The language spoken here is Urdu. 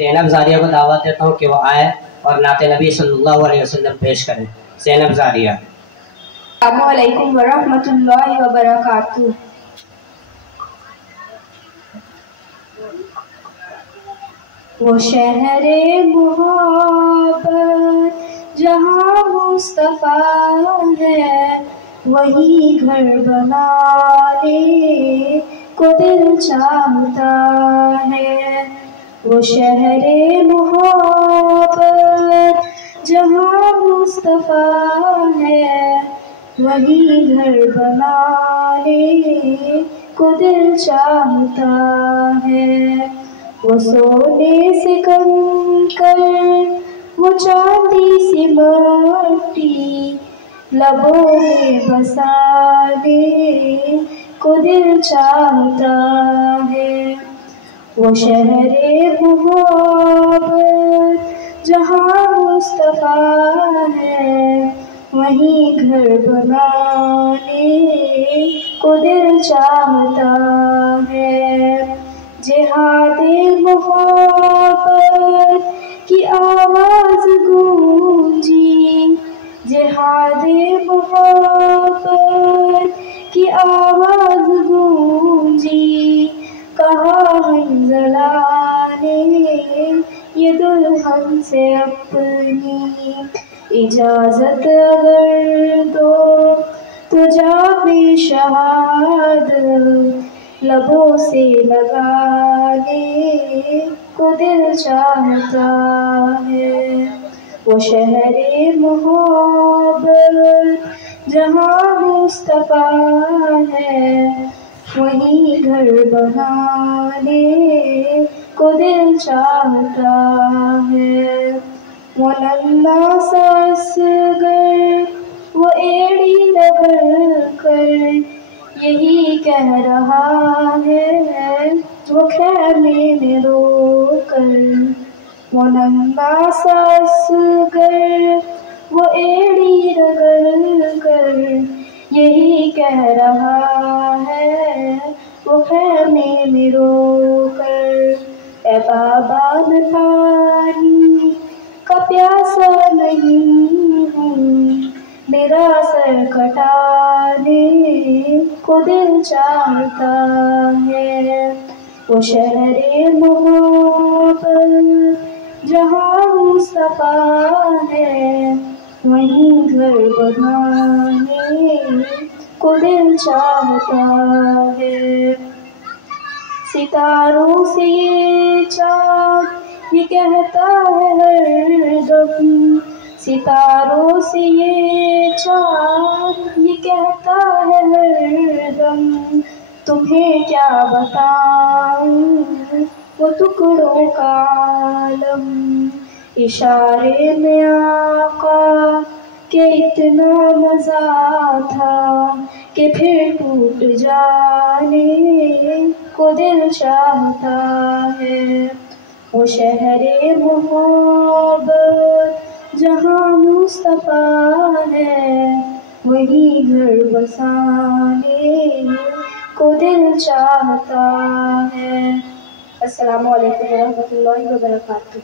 زینب زاریہ کو دعوت دیتا ہوں کہ وہ آئے اور نعت نبی صلی اللہ علیہ وسلم پیش کریں۔ زینب زاریہ۔ السلام علیکم ورحمۃ اللہ وبرکاتہ۔ وہ شہر محبت جہاں مصطفیٰ ہے، وہی گھر بنانے کو دل چاہتا ہے۔ وہ شہر محبت جہاں مصطفیٰ ہے، وہی گھر بنانے کو دل چاہتا ہے۔ وہ سونے سے کنکر، وہ چاندی سی مٹی، لبوں میں بسانے کو دل چاہتا ہے۔ وہ شہر محبت جہاں مصطفیٰ ہے، وہیں گھر بنانے کو دل چاہتا ہے۔ جہاد محبت کی آواز گونجی، جہاد محبت کی آواز گونجی، کہا حنظلہ نے یہ دلہن سے اپنی اجازت اگر دو تو جام شہادت لبوں سے لگانے کو دل چاہتا ہے۔ وہ شہر محبت جہاں مصطفیٰ ہے، وہیں گھر بنانے کو دل چاہتا ہے۔ وہ ننھا سا اصغر، وہ ایڑی رگڑ کر یہی کہہ رہا ہے، وہ خیمے میں رو کر۔ وہ ننھا سا اصغر، وہ ایڑی رگڑ کر یہی کہہ رہا ہے، وہ خیمے میں رو کر۔ اے بابا میں پانی کا پیاسا نہیں ہوں، میرا سر کٹانے کو دل چاہتا ہے۔ وہ شہر محبت جہاں مصطفیٰ ہے، وہیں گھر بنانے کو دل چاہتا ہے۔ ستاروں سے یہ چاند یہ کہتا ہے ہر دم، ستاروں سے یہ چاند یہ کہتا ہے ہر دم، تمہیں کیا بتاؤں وہ ٹکڑوں کا عالم۔ اشارے میں آقا کہ اتنا مزہ تھا کہ پھر ٹوٹ جانے کو دل چاہتا ہے۔ وہ شہر محبت جہاں مصطفیٰ ہے، وہیں گھر بسانے کو دل چاہتا ہے۔ السلام علیکم ورحمۃ اللہ وبرکاتہ۔